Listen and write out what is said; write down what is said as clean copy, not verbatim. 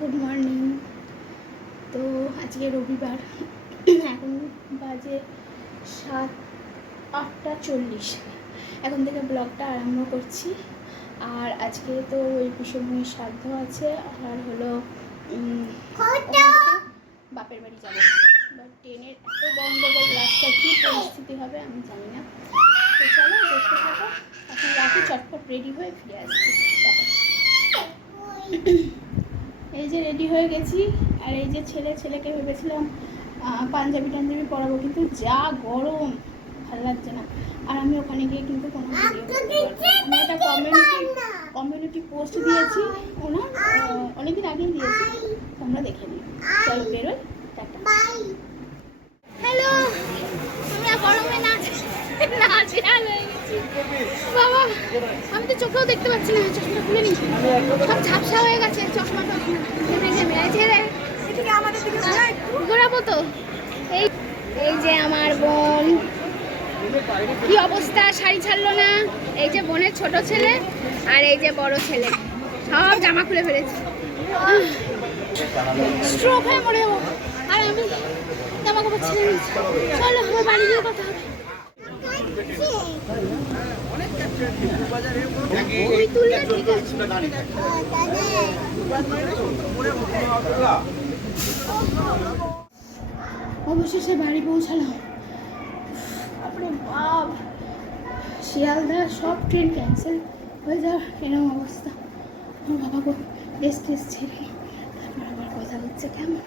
Good morning. তো আজকে রবিবার, এখন বাজে 8:40। এখন থেকে ব্লগটা আরম্ভ করছি। আর আজকে তো ওই পিসেমণির শ্রাদ্ধ আছে, আর হলো বাপের বাড়ি যাবো। বাট ট্রেনের এত গন্ডগোল, রাস্তায় কী পরিস্থিতি হবে আমি জানি না। তো চলো দেখতে থাকো, এখন রাখি, চটপট রেডি হয়ে ফিরে আসছি। এই যে রেডি হয়ে গেছি, আর এই যে ছেলেকে ভেবেছিলাম পাঞ্জাবি টাঞ্জাবি পরাবো, কিন্তু যা গরম, ভালো লাগছে না। আর আমি ওখানে গিয়ে কিন্তু কোনো ভিডিও করতে পারবো না। আমি একটা কমিউনিটি পোস্ট দিয়েছি, ওনার অনেকদিন আগেই দিয়েছি, তোমরা দেখে নিও। চলো বেরোই, টাটা। হ্যালো, আমরা গরমে নাচেহাল হয়ে গেছি বাবা। আমি তো চোখেও দেখতে পাচ্ছি না, চশমা খুলে নি, সব ঝাপসা হয়ে গেছে চশমা ঘোরাবো তো। এই যে আমার বোন, কি অবস্থা, শাড়ি ছাড়লো না। এই যে বোনের ছোট ছেলে, আর এই যে বড় ছেলে, সব জামা খুলে ফেলেছে। স্ট্রোক হয়ে মরে যাবো। আর আমি জামা কাপড় ছেড়ে নিচ্ছি। চলো আমার বাড়ি গিয়ে কথা হবে। অবশেষে বাড়ি পৌঁছালাম। তারপরে বাপ, শিয়ালদা সব ট্রেন ক্যান্সেল হয়ে যাওয়ার এরকম অবস্থা। আমার বাবা রেস্ট ছেড়ে তারপর আবার কথা হচ্ছে কেমন।